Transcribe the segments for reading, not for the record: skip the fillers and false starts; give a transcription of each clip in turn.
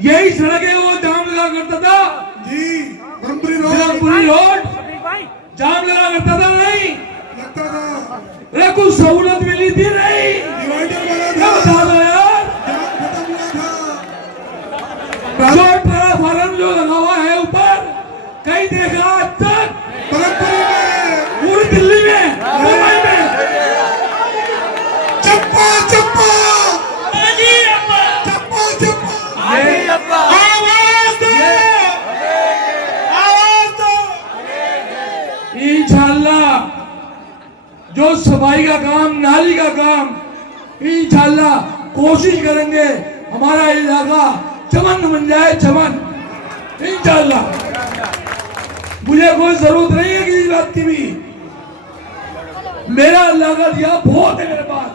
यही सड़क है वो जाम लगा करता था जी। ब्रह्मपुरी ब्रह्मपुरी रोड जाम लगा करता था नहीं लगता था, अरे कुछ सहूलत मिली थी नहीं डिवाइडर बना क्या था, बता दो यार। जाम खत्म हुआ था। जो ट्रांसफार्मर जो लगा हुआ है ऊपर कहीं देखा आज तक ब्रह्मपुरी में पूरी दिल्ली में मुंबई में चप्पा चप्पा चप्पा चप्पा आवाज दो, आवाज दो। इंशाल्लाह जो सफाई का काम नाली का काम इंशाल्लाह कोशिश करेंगे हमारा इलाका चमन बन जाए चमन इंशाल्लाह। मुझे कोई जरूरत नहीं है किसी बात की भी, मेरा इलाका दिया बहुत है मेरे पास,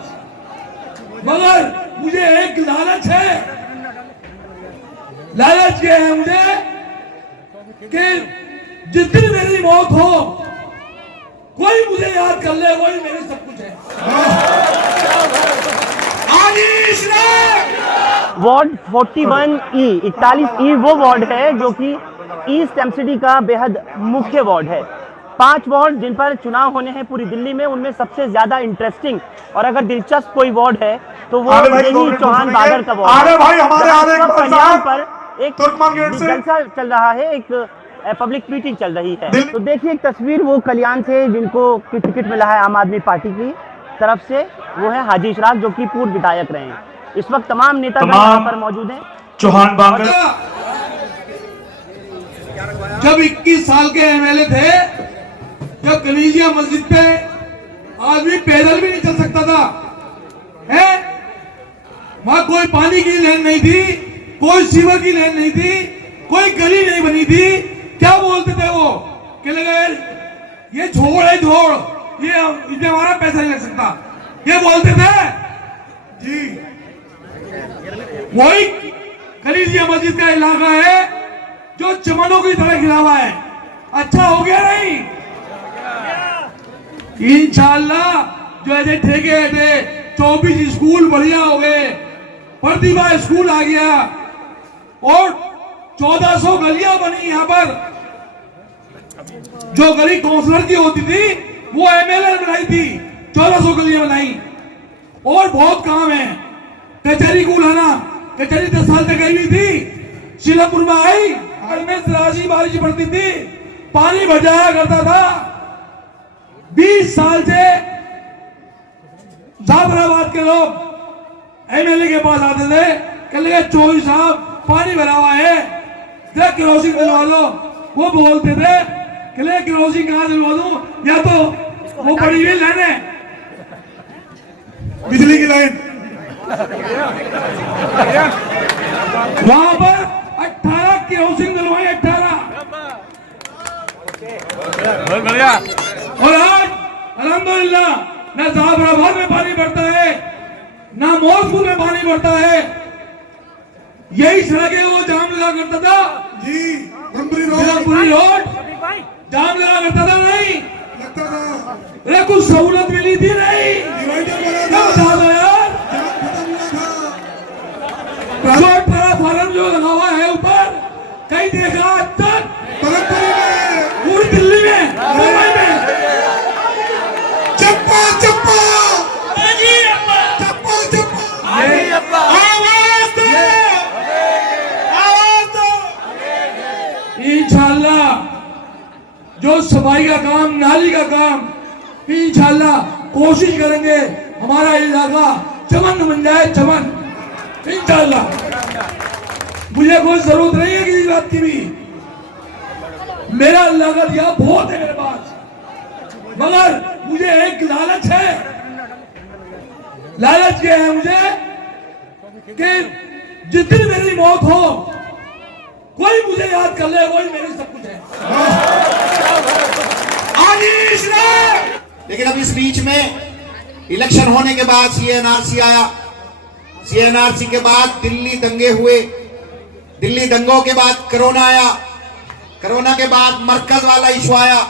मगर मुझे एक लालच है, लालच ये है मुझे कि जिस दिन मेरी मौत हो कोई मुझे याद कर ले, वही मेरे सब कुछ है। आशीष वार्ड 41E 41E वो वार्ड है जो कि ईस्ट एमसीडी का बेहद मुख्य वार्ड है। 5 वार्ड जिन पर चुनाव होने हैं पूरी दिल्ली में, उनमें सबसे ज्यादा इंटरेस्टिंग और अगर दिलचस्प कोई वार्ड है तो वो यही चौहान बादर का वार्ड आगे भाई हमारे आगे है। कल्याण पर एक तुर्कमान गेट से जलसा चल रहा है, एक पब्लिक मीटिंग चल रही है। तो देखिए एक तस्वीर वो कल्याण से जिनको टिकट मिला है आम आदमी पार्टी की तरफ से, वो है हाजी इशराक जो कि पूर्व विधायक रहे हैं। इस वक्त तमाम नेतागण यहाँ पर मौजूद हैं। चौहान बादल जब 21 साल के एमएलए थे, जब कनीजिया मस्जिद पे आदमी पैदल भी नहीं चल सकता था, है वहां कोई पानी की लाइन नहीं थी, कोई सीवर की लाइन नहीं थी, कोई गली नहीं बनी थी। क्या बोलते थे वो कि लगे ये छोड़ है छोड़, ये इसमें हमारा पैसा नहीं लग सकता, ये बोलते थे जी। वही कनीजिया मस्जिद का इलाका है जो चमनों की तरह खिला हुआ है। अच्छा हो गया नहीं? इंशाल्लाह जो ऐसे ठेके थे 24 स्कूल बढ़िया हो गए, प्रतिभा स्कूल आ गया और 1400 गलियां बनी। यहाँ पर जो गली काउंसलर की होती थी वो एमएलए ने बनाई थी, 1400 गलियां बनाई। और बहुत काम है, कचहरी को लाना, कचहरी 10 साल तक गई हुई थी, शिलापुर में आई, में राशि बारिश पड़ती थी, पानी भर जाया करता था। 20 साल से जाफराबाद के लोग एमएलए के पास आते थे, कहने लगे चौधरी साहब पानी भरा हुआ है, केरोसिन दिलवा लो। वो बोलते थे कहले केरोसिन कहां दिलवा दूं, या तो वो बड़ी हुई लाइन है बिजली की लाइन, वहां पर 18 केरोसिन दिलवाई, 18। और आज अल्हम्दुलिल्लाह न जाफराबाद में पानी बढ़ता है, ना मौजपुर में पानी बढ़ता है। यही सड़क है वो जाम लगा करता था जी। ब्रह्मपुरी रोड जाम लगा करता था नहीं लगता था, अरे कुछ सहूलत मिली थी नहीं डिवाइडर बना क्या था, बता दो यार। जाम खत्म हुआ था। जो ट्रांसफार्मर जो लगा हुआ है ऊपर कहीं देखा आज तक ब्रह्मपुरी में पूरी दिल्ली में मुंबई में चप्पा चप्पा चप्पा चप्पा आवाज दो, आवाज दो। इंशाल्लाह जो सफाई का काम नाली का काम इंशाल्लाह कोशिश करेंगे हमारा इलाका चमन बन जाए चमन इंशाल्लाह। मुझे कोई जरूरत नहीं है किसी बात की भी, मेरा इलाका दिया बहुत है मेरे पास, मगर मुझे एक लालच है, लालच ये है मुझे कि जिस दिन मेरी मौत हो कोई मुझे याद कर ले, वही मेरे सब कुछ है। आशीष लेकिन अब इस बीच में इलेक्शन होने के बाद सीएनआरसी आया, सीएनआरसी के बाद दिल्ली दंगे हुए, दिल्ली दंगों के बाद कोरोना आया, कोरोना के बाद मरकज वाला इशू आया।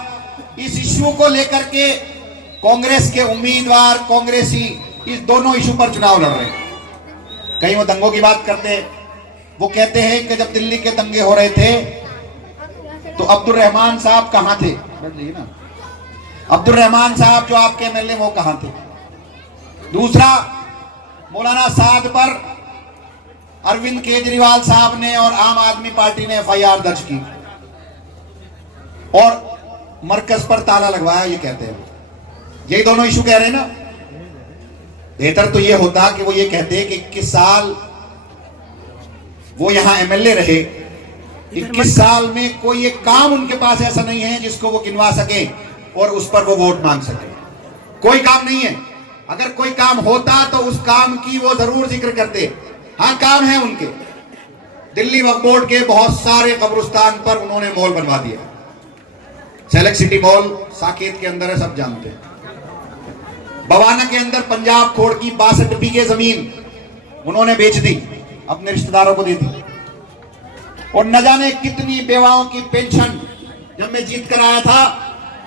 इस इशू को लेकर के कांग्रेस के उम्मीदवार कांग्रेसी इस दोनों इशू पर चुनाव लड़ रहे हैं। कहीं वो दंगों की बात करते हैं, वो कहते हैं कि जब दिल्ली के दंगे हो रहे थे तो अब्दुल रहमान साहब कहां थे? ना, अब्दुल रहमान साहब जो आपके एमएलए वो कहां थे? दूसरा, मौलाना साद पर अरविंद केजरीवाल साहब ने और आम आदमी पार्टी ने एफआईआर दर्ज की और मरकज पर ताला लगवाया, ये कहते हैं। यही दोनों इशू कह रहे हैं ना। बेहतर तो ये होता कि वो ये कहते कि 21 साल वो यहां एमएलए रहे, 21 साल में कोई एक काम उनके पास ऐसा नहीं है जिसको वो गिनवा सके और उस पर वो वोट मांग सके। कोई काम नहीं है। अगर कोई काम होता तो उस काम की वो जरूर जिक्र करते। हाँ, काम है उनके। दिल्ली वक्फ बोर्ड के बहुत सारे कब्रिस्तान पर उन्होंने मॉल बनवा दिए। सेलेक्ट सिटी मॉल साकेत के अंदर है, सब जानते हैं। बवाना के अंदर पंजाब खोड़ की 62 बीघे जमीन उन्होंने बेच दी, अपने रिश्तेदारों को दे दी। और न जाने कितनी बेवाओं की पेंशन, जब मैं जीत कर आया था,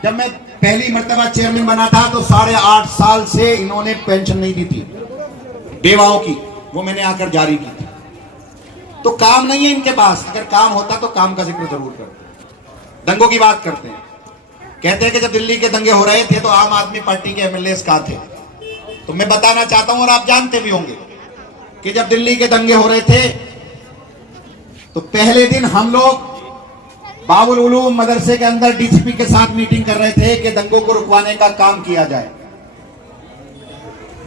जब मैं पहली मर्तबा चेयरमैन बना था तो 8.5 साल से इन्होंने पेंशन नहीं दी थी बेवाओं की, वो मैंने आकर जारी की थी। तो काम नहीं है इनके पास। अगर काम होता तो काम का जिक्र जरूर करते। दंगों की बात करते हैं। कहते हैं कि जब दिल्ली के दंगे हो रहे थे तो आम आदमी पार्टी के एमएलए कहां थे? तो मैं बताना चाहता हूं और आप जानते भी होंगे कि जब दिल्ली के दंगे हो रहे थे तो पहले दिन हम लोग बाबुल उलूम मदरसे के अंदर डीसीपी के साथ मीटिंग कर रहे थे कि दंगों को रुकवाने का काम किया जाए।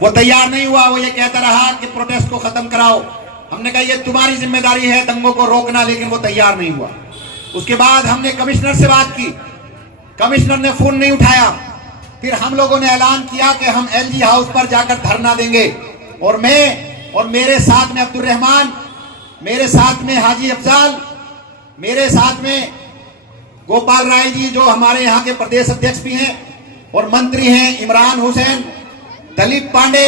वो तैयार नहीं हुआ। वो ये कहता रहा कि प्रोटेस्ट को खत्म कराओ। हमने कहा ये तुम्हारी जिम्मेदारी है दंगों को रोकना, लेकिन वो तैयार नहीं हुआ। उसके बाद हमने कमिश्नर से बात की, कमिश्नर ने फोन नहीं उठाया। फिर हम लोगों ने ऐलान किया कि हम एलजी हाउस पर जाकर धरना देंगे। और मैं और मेरे साथ में अब्दुल रहमान, मेरे साथ में हाजी अफजाल, मेरे साथ में गोपाल राय जी जो हमारे यहाँ के प्रदेश अध्यक्ष भी हैं और मंत्री हैं, इमरान हुसैन, दलीप पांडे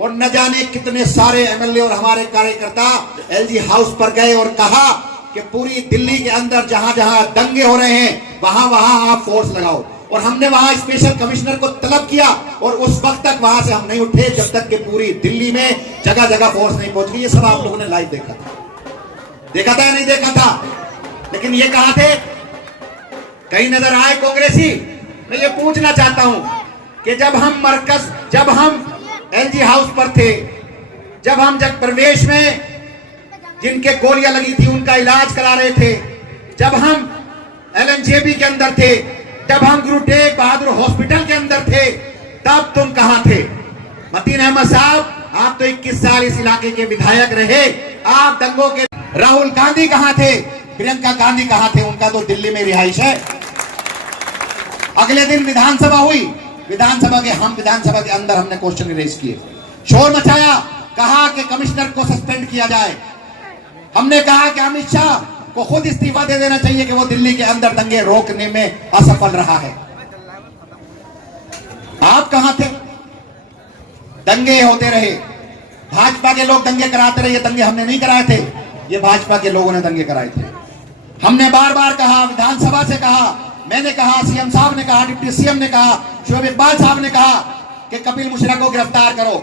और न जाने कितने सारे एमएलए और हमारे कार्यकर्ता एलजी हाउस पर गए और कहा कि पूरी दिल्ली के अंदर जहां जहां दंगे हो रहे हैं वहां वहां आप फोर्स लगाओ। और हमने वहां स्पेशल कमिश्नर को तलब किया और उस वक्त तक वहां से हम नहीं उठे जब तक कि पूरी दिल्ली में जगह जगह फोर्स नहीं पहुंच गई। ये सब आप लोगों ने लाइव देखा था या नहीं देखा था? लेकिन ये कहां थे? कहीं नजर आए कांग्रेसी? मैं ये पूछना चाहता हूं कि जब हम एलजी हाउस पर थे, जब हम जग प्रवेश में जिनके गोलियां लगी थी उनका इलाज करा रहे थे, जब हम एलएनजेबी के अंदर थे, जब हम गुरु तेग बहादुर हॉस्पिटल के अंदर थे, तब तुम कहां थे? मतीन अहमद साहब, आप तो 21 साल इस इलाके के विधायक रहे। आप दंगों के राहुल गांधी कहां थे? प्रियंका गांधी कहां थे? उनका तो दिल्ली में रिहाइश है। अगले दिन विधानसभा हुई। विधानसभा के अंदर हमने क्वेश्चन रेज किए, शोर मचाया, कहा कि कमिश्नर को सस्पेंड किया जाए। हमने कहा कि अमित शाह को खुद इस्तीफा दे देना चाहिए कि वो दिल्ली के अंदर दंगे रोकने में असफल रहा है। आप कहां थे? दंगे होते रहे, भाजपा के लोग दंगे कराते रहे। ये दंगे हमने नहीं कराए थे, ये भाजपा के लोगों ने दंगे कराए थे। हमने बार बार कहा, विधानसभा से कहा, मैंने कहा, सीएम साहब ने कहा, डिप्टी सीएम ने कहा, शोएब इकबाल साहब ने कहा कि कपिल मिश्रा को गिरफ्तार करो,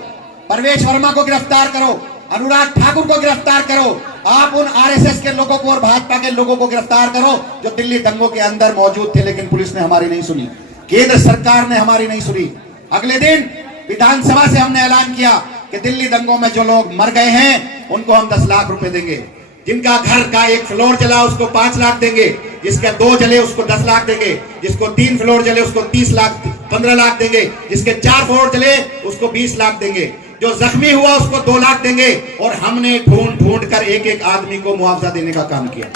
परवेश वर्मा को गिरफ्तार करो, अनुराग ठाकुर को गिरफ्तार करो, आप उन आरएसएस के लोगों को और भाजपा के लोगों को गिरफ्तार करो जो दिल्ली दंगों के अंदर मौजूद थे। लेकिन पुलिस ने हमारी नहीं सुनी, केंद्र सरकार ने हमारी नहीं सुनी। अगले दिन विधानसभा से हमने ऐलान किया कि दिल्ली दंगों में जो लोग मर गए हैं उनको हम 10 लाख रुपए देंगे। जिनका घर का 1 फ्लोर जला उसको 5 लाख देंगे, जिसका 2 जले उसको 10 लाख देंगे, जिसको 3 फ्लोर जले उसको 15 लाख देंगे, जिसके 4 फ्लोर जले उसको 20 लाख देंगे, जो जख्मी हुआ उसको 2 लाख देंगे। और हमने ढूंढ कर एक आदमी को मुआवजा देने का काम किया।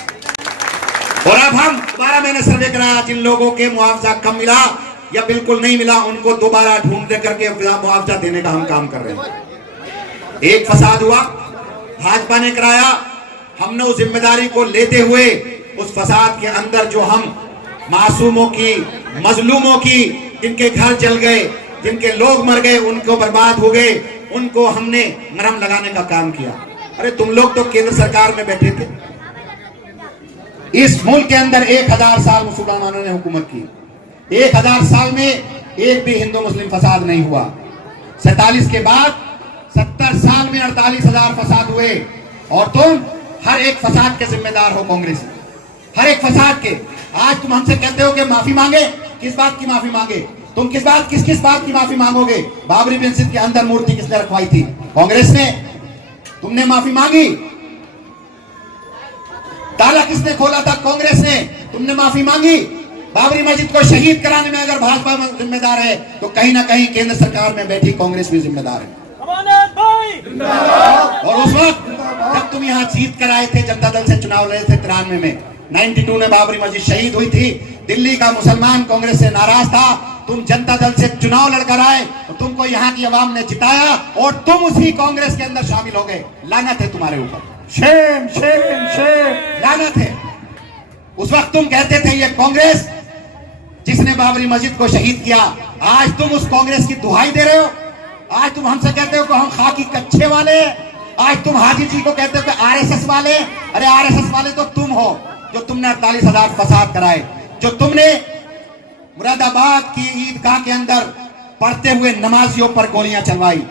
और अब हम दोबारा मैंने सर्वे कराया, जिन लोगों के मुआवजा कम मिला या बिल्कुल नहीं मिला उनको दोबारा ढूंढ करके मुआवजा देने का हम काम कर रहे हैं। एक फसाद हुआ, भाजपा ने कराया, हमने उस जिम्मेदारी को लेते हुए उस फसाद के अंदर जो हम मासूमों की, मजलूमों की, जिनके घर जल गए, जिनके लोग मर गए, उनको बर्बाद हो गए, उनको हमने मरहम लगाने का काम किया। अरे तुम लोग तो केंद्र सरकार में बैठे थे। इस मुल्क के अंदर 1000 साल मुसलमानों ने हुकूमत की, 1000 साल में एक भी हिंदू मुस्लिम फसाद नहीं हुआ। 47 के बाद 70 साल में 48,000 फसाद हुए। और तुम हर एक फसाद के जिम्मेदार हो कांग्रेस, हर एक फसाद के। आज तुम हमसे कहते हो कि माफी मांगे, किस बात की माफी मांगे? तुम किस बात की माफी मांगोगे? बाबरी मस्जिद के अंदर मूर्ति किसने रखवाई थी? कांग्रेस ने। तुमने माफी मांगी। ताला किसने खोला था? कांग्रेस ने। तुमने माफी मांगी। बाबरी मस्जिद को शहीद कराने में अगर भाजपा जिम्मेदार है तो कहीं ना कहीं केंद्र सरकार में बैठी कांग्रेस भी जिम्मेदार है। और उस वक्त जब तुम यहाँ जीत कर आए थे, जनता दल से चुनाव लड़े थे 93 में, 92 में बाबरी मस्जिद शहीद हुई थी। दिल्ली का मुसलमान कांग्रेस से नाराज था। तुम जनता दल से चुनाव लड़कर आए तो तुमको यहाँ की आवाम ने जिताया और तुम उसी कांग्रेस के अंदर शामिल हो गए। लानत है तुम्हारे ऊपर। शेम शेम शेम, लानत है। उस वक्त तुम कहते थे ये कांग्रेस जिसने बाबरी मस्जिद को शहीद किया, आज तुम उस कांग्रेस की दुहाई दे रहे हो। आज तुम हमसे कहते हो कि हम खाकी कच्चे वाले। आज तुम हाजी जी को कहते हो कि आरएसएस वाले। अरे आरएसएस वाले तो तुम हो जो तुमने 48,000 फसाद कराए, जो तुमने मुरादाबाद की ईदगाह के अंदर पढ़ते हुए नमाजियों पर गोलियां चलवाई,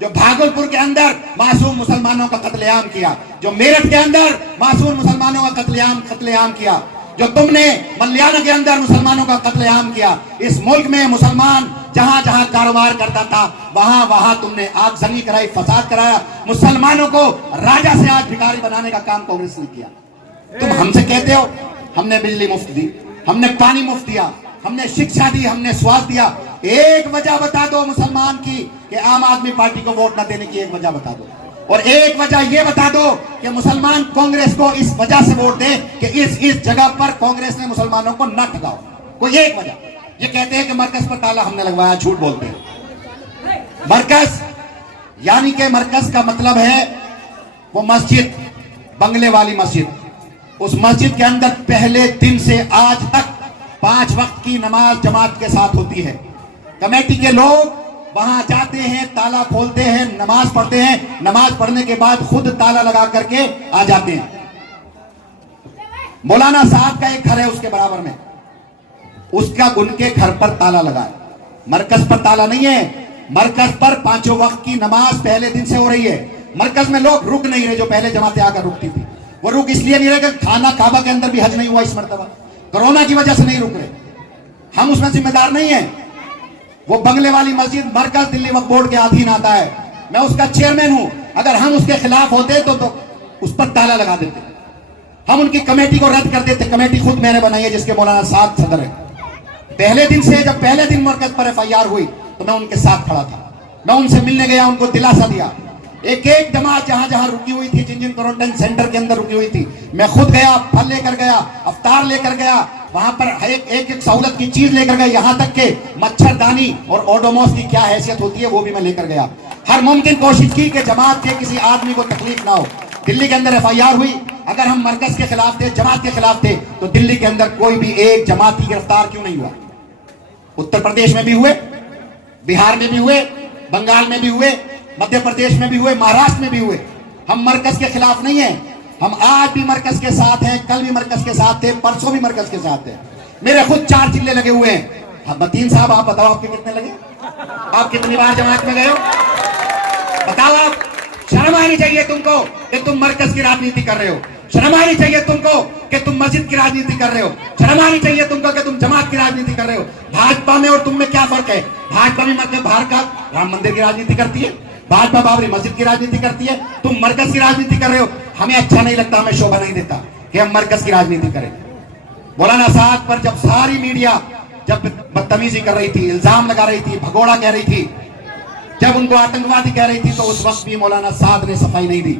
जो भागलपुर के अंदर मासूम मुसलमानों का कत्लेआम किया, जो मेरठ के अंदर मासूम मुसलमानों का कत्लेआम किया, जो तुमने मल्याना के अंदर मुसलमानों का कत्लेआम किया। इस मुल्क में मुसलमान जहां जहां कारोबार करता था वहां वहां तुमने आगजनी कराई, फसाद कराया। मुसलमानों को राजा से आज भिखारी बनाने का काम कांग्रेस ने किया। तुम हमसे कहते हो हमने बिजली मुफ्त दी, हमने पानी मुफ्त दिया, हमने शिक्षा दी, हमने स्वास्थ्य दिया। एक वजह बता दो मुसलमान की कि आम आदमी पार्टी को वोट न देने की एक वजह बता दो। और एक वजह यह बता दो कि मुसलमान कांग्रेस को इस वजह से वोट दे कि इस जगह पर कांग्रेस ने मुसलमानों को न ठगाओ। कोई एक वजह। ये कहते हैं कि मरकज पर ताला हमने लगवाया, झूठ बोलते हैं। मरकज यानी कि मरकज का मतलब है वो मस्जिद, बंगले वाली मस्जिद। उस मस्जिद के अंदर पहले दिन से आज तक 5 वक्त की नमाज जमात के साथ होती है। कमेटी के लोग वहां जाते हैं, ताला खोलते हैं, नमाज पढ़ते हैं, नमाज पढ़ने के बाद खुद ताला लगा करके आ जाते हैं। मौलाना साहब का एक घर है उसके बराबर में, उसका उनके घर पर ताला लगा है। मरकज पर ताला नहीं है। मरकज पर 5 वक्त की नमाज पहले दिन से हो रही है। मरकज में लोग रुक नहीं रहे जो पहले जमातें आकर रुकती थी। वो रुक इसलिए नहीं रहे कि खाना काबा के अंदर भी हज नहीं हुआ इस मरतबा, कोरोना की वजह से नहीं रुक रहे। हम उसमें जिम्मेदार नहीं है। वो बंगले वाली मस्जिद मरकज दिल्ली वक्फ बोर्ड के अधीन आता है। मैं उसका चेयरमैन हूं। अगर हम उसके खिलाफ होते तो उस पर ताला लगा देते, हम उनकी कमेटी को रद्द कर देते। कमेटी खुद मैंने बनाई है जिसके मौलाना साद सदर है। पहले दिन से जब पहले दिन मरकज पर FIR हुई तो मैं उनके साथ खड़ा था। मैं उनसे मिलने गया, उनको दिलासा दिया। एक एक जमात जहां जहां रुकी हुई थी, जिन जिन क्वारंटाइन सेंटर के अंदर रुकी हुई थी, मैं खुद गया, फल लेकर गया, अफ्तार लेकर गया, वहां पर एक सहूलत की चीज लेकर गया। यहां तक के मच्छरदानी और ओडोमॉस की क्या हैसियत होती है वो भी मैं लेकर गया। हर मुमकिन कोशिश की कि जमात के किसी आदमी को तकलीफ ना हो। दिल्ली के अंदर FIR हुई। अगर हम मरकज के खिलाफ थे, जमात के खिलाफ थे, तो दिल्ली के अंदर कोई भी एक जमाती गिरफ्तार क्यों नहीं हुआ? उत्तर प्रदेश में भी हुए, बिहार में भी हुए, बंगाल में भी हुए, मध्य प्रदेश में भी हुए, महाराष्ट्र में भी हुए। हम मरकज के खिलाफ नहीं है। हम आज भी मरकज के साथ हैं, कल भी मरकज के साथ थे, परसों भी मरकज के साथ थे। मेरे खुद 4 चिल्ले लगे हुए हैं। मतीन साहब आप बताओ आपके कितने लगे? आप कितनी बार जमात में गए हो? बताओ आप। शर्म आनी चाहिए तुमको कि तुम मरकज की राजनीति कर रहे हो। शर्म आनी चाहिए तुमको कि तुम मस्जिद की राजनीति कर रहे हो। शर्म आनी चाहिए तुमको कि तुम जमात की राजनीति कर रहे हो। भाजपा में और तुम में क्या फर्क है? भाजपा में मतलब बाहर का राम मंदिर की राजनीति करती है, भाजपा बाबरी मस्जिद की राजनीति करती है, तुम मरकज की राजनीति कर रहे हो। हमें अच्छा नहीं लगता, हमें शोभा नहीं देता कि हम मरकज की राजनीति करें। मौलाना साहब पर जब सारी मीडिया जब बदतमीजी कर रही थी, इल्जाम लगा रही थी, भगोड़ा कह रही थी, जब उनको आतंकवादी कह रही थी, तो उस वक्त भी मौलाना साहब ने सफाई नहीं दी।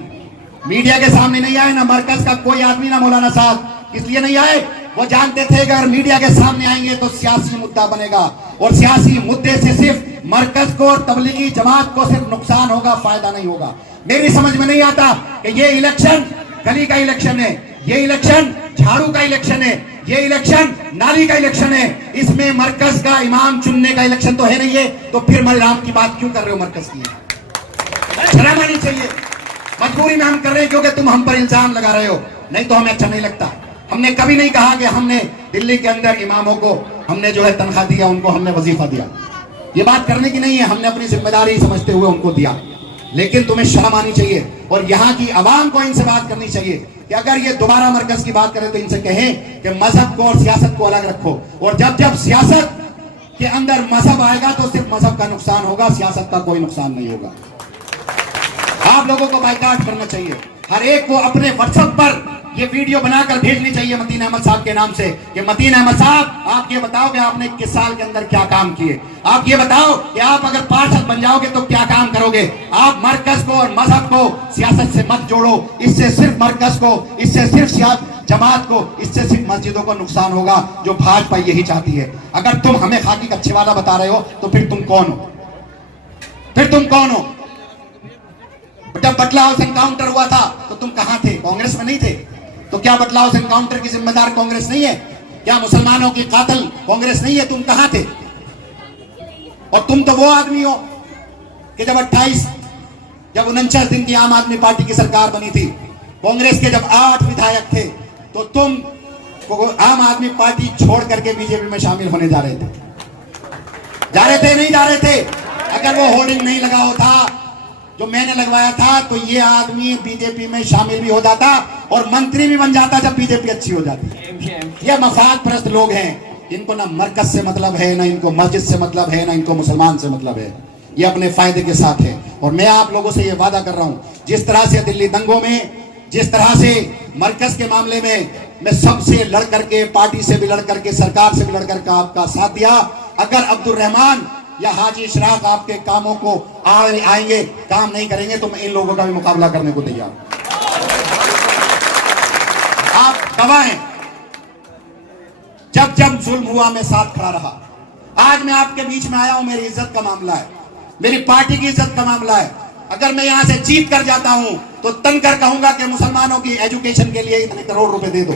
मीडिया के सामने नहीं आए, ना मरकज का कोई आदमी, ना मौलाना साहब। इसलिए नहीं आए, वो जानते थे कि अगर मीडिया के सामने आएंगे तो सियासी मुद्दा बनेगा और सियासी मुद्दे से सिर्फ मरकज को और तबलीगी जमात को सिर्फ नुकसान होगा, फायदा नहीं होगा। मेरी समझ में नहीं आता कि ये इलेक्शन गली का इलेक्शन है, ये इलेक्शन झाड़ू का इलेक्शन है, ये इलेक्शन नाली का इलेक्शन है। इसमें मरकज का इमाम चुनने का इलेक्शन तो है नहीं है, तो फिर मलराम की बात क्यों कर रहे हो मरकज की? शर्म आनी चाहिए। मजबूरी में हम कर रहे हैं क्योंकि तुम हम पर इल्जाम लगा रहे हो, नहीं तो हमें अच्छा नहीं लगता। हमने कभी नहीं कहा कि हमने दिल्ली के अंदर इमामों को हमने जो है तनख्वाह दिया, उनको हमने वजीफा दिया। ये बात करने की नहीं है, हमने अपनी जिम्मेदारी समझते हुए उनको दिया। लेकिन तुम्हें शर्म आनी चाहिए। और यहाँ की आवाम को इनसे बात करनी चाहिए कि अगर ये दोबारा मरकज की बात करें तो इनसे कहें कि मजहब को और सियासत को अलग रखो, और जब जब सियासत के अंदर मजहब आएगा तो सिर्फ मजहब का नुकसान होगा, सियासत का कोई नुकसान नहीं होगा। आप लोगों को बाइकाट करना चाहिए, हर एक को अपने व्हाट्सएप पर ये वीडियो बनाकर भेजनी चाहिए मतीन अहमद साहब के नाम से कि मतीन अहमद साहब आप ये बताओ कि आपने 21 साल के अंदर क्या काम किए, आप ये बताओ कि आप अगर पार्षद बन जाओगे तो क्या काम करोगे। आप मरकज को और मजहब को सियासत से मत जोड़ो, इससे सिर्फ मरकज को, इससे सिर्फ जमात को, इससे सिर्फ मस्जिदों को नुकसान होगा, जो भाजपा यही चाहती है। अगर तुम हमें खाकी कच्चे वाला बता रहे हो तो फिर तुम कौन हो, फिर तुम कौन हो? जब बटला हाउस एनकाउंटर हुआ था तो तुम कहां थे? कांग्रेस में नहीं थे। तो क्या बटला हाउस एनकाउंटर की जिम्मेदार कांग्रेस नहीं है? क्या मुसलमानों की कातिल कांग्रेस नहीं है? तुम कहां थे? और तुम तो वो आदमी हो कि जब 49 दिन की आम आदमी पार्टी की सरकार बनी थी, कांग्रेस के जब 8 विधायक थे, तो तुम आम आदमी पार्टी छोड़ करके बीजेपी में शामिल होने जा रहे थे। नहीं जा रहे थे? अगर वो होर्डिंग नहीं लगा होता जो मैंने लगवाया था तो ये आदमी बीजेपी में शामिल भी हो जाता और मंत्री भी बन जाता जब बीजेपी अच्छी हो जाती। ये मफाद परस्त लोग हैं, इनको ना मरकज से मतलब है, ना इनको मस्जिद से मतलब है, ना इनको मुसलमान से मतलब है, ये अपने फायदे के साथ है। और मैं आप लोगों से ये वादा कर रहा हूं, जिस तरह से दिल्ली दंगों में, जिस तरह से मरकज के मामले में मैं सबसे लड़ करके, पार्टी से भी लड़ करके, सरकार से भी लड़ करके आपका साथ दिया, अगर अब्दुल रहमान या हाजी इशराक आपके कामों को आएंगे, काम नहीं करेंगे, तो मैं इन लोगों का भी मुकाबला करने को तैयार हूं। आप गवाह हैं, जब जब जुल्म हुआ मैं साथ खड़ा रहा। आज मैं आपके बीच में आया हूं, मेरी इज्जत का मामला है, मेरी पार्टी की इज्जत का मामला है। अगर मैं यहां से जीत कर जाता हूं तो तनकर कहूंगा कि मुसलमानों की एजुकेशन के लिए इतने करोड़ रुपए दे दो,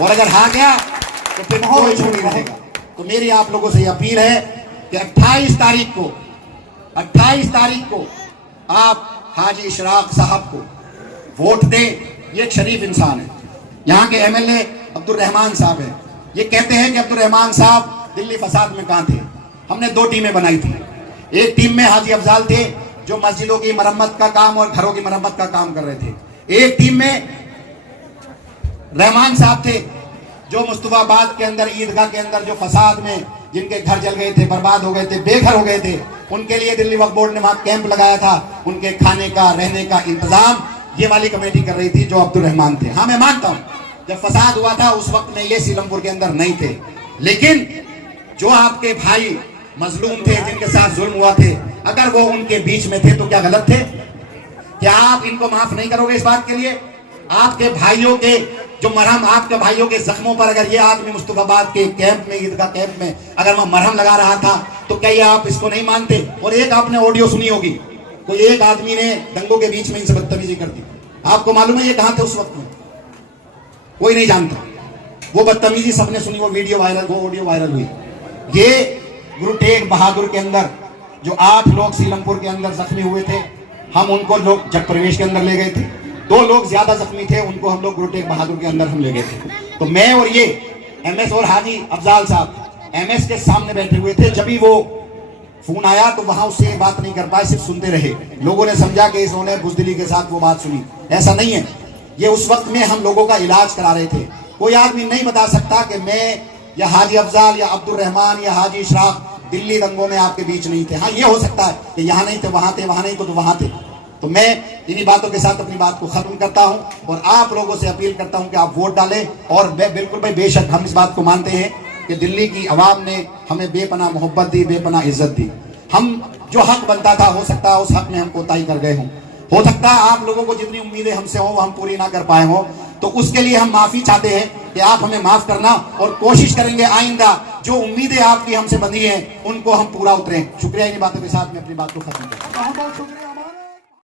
और अगर हार गया तो फिर कोई छू नहीं रहेगा। तो मेरी आप लोगों से अपील है कि 28 तारीख को आप हाजी इशराक साहब को वोट दें। ये एक शरीफ इंसान है, यहाँ के एमएलए अब्दुल रहमान साहब है। ये कहते हैं कि अब्दुल रहमान साहब दिल्ली फसाद में कहां थे। हमने 2 टीमें बनाई थी, एक टीम में हाजी अफजाल थे जो मस्जिदों की मरम्मत का काम और घरों की मरम्मत का काम कर रहे थे, एक टीम में रहमान साहब थे जो मुस्तफाबाद के अंदर, ईदगाह के अंदर जो फसाद में जिनके घर जल गए थे, बर्बाद हो गए थे, बेघर हो गए थे, उनके लिए दिल्ली वक्फ बोर्ड ने वहां कैंप लगाया था, उनके खाने का, रहने का इंतजाम ये वाली कमेटी कर रही थी जो अब्दुल रहमान थे। हाँ, मैं मानता हूं जब फसाद हुआ था उस वक्त में ये सीलमपुर के अंदर नहीं थे, लेकिन जो आपके भाई मजलूम थे, जिनके साथ जुल्म हुआ थे, अगर वो उनके बीच में थे तो क्या गलत थे? क्या आप इनको माफ नहीं करोगे इस बात के लिए? आपके भाइयों के जो मरहम, आपके भाइयों के जख्मों पर अगर ये आदमी मुस्तफाबाद के कैंप में, ईदगाह कैंप में अगर मैं मरहम लगा रहा था तो क्या ये आप इसको नहीं मानते? और एक आपने ऑडियो सुनी होगी, कोई एक आदमी ने दंगों के बीच में इनसे बदतमीजी कर दी। आपको मालूम है ये कहां थे उस वक्त में? कोई नहीं जानता। वो बदतमीजी सबने सुनी, वो वीडियो वायरल, वो ऑडियो वायरल हुई। ये गुरु तेग बहादुर के अंदर जो 8 लोग सीलमपुर के अंदर जख्मी हुए थे, हम उनको लोग जग प्रवेश के अंदर ले गए थे। 2 लोग ज्यादा जख्मी थे, उनको हम लोग गुरु तेग बहादुर के अंदर हम ले गए थे। तो मैं और ये एमएस और हाजी अफजाल साहब एमएस के सामने बैठे हुए थे। जब भी वो फोन आया तो वहां उससे बात नहीं कर पाए, सिर्फ सुनते रहे। लोगों ने समझा कि इन्होंने बुजदिली के साथ वो बात सुनी, ऐसा नहीं है। ये उस वक्त में हम लोगों का इलाज करा रहे थे। कोई आदमी नहीं बता सकता कि मैं या हाजी अफजाल या अब्दुल रहमान या हाजी इशराक दिल्ली दंगों में आपके बीच नहीं थे। हाँ, ये हो सकता है कि यहाँ नहीं थे, वहां थे, वहां नहीं तो वहां थे। तो मैं इन्हीं बातों के साथ अपनी बात को खत्म करता हूं और आप लोगों से अपील करता हूं कि आप वोट डालें। और बिल्कुल भाई, बेशक हम इस बात को मानते हैं कि दिल्ली की आवाम ने हमें बेपनाह मोहब्बत दी, बेपनाह इज्जत दी। हम जो हक बनता था, हो सकता है उस हक में हम कोताही कर गए हों। हो सकता है आप लोगों को जितनी उम्मीदें हमसे हो वो हम पूरी ना कर पाए हों। तो उसके लिए हम माफी चाहते हैं कि आप हमें माफ करना, और कोशिश करेंगे आइंदा जो उम्मीदें आपकी हमसे बंधी हैं उनको हम पूरा उतरें। शुक्रिया। इन बातों के साथ मैं अपनी बात को खत्म करता हूं। बहुत बहुत शुक्रिया।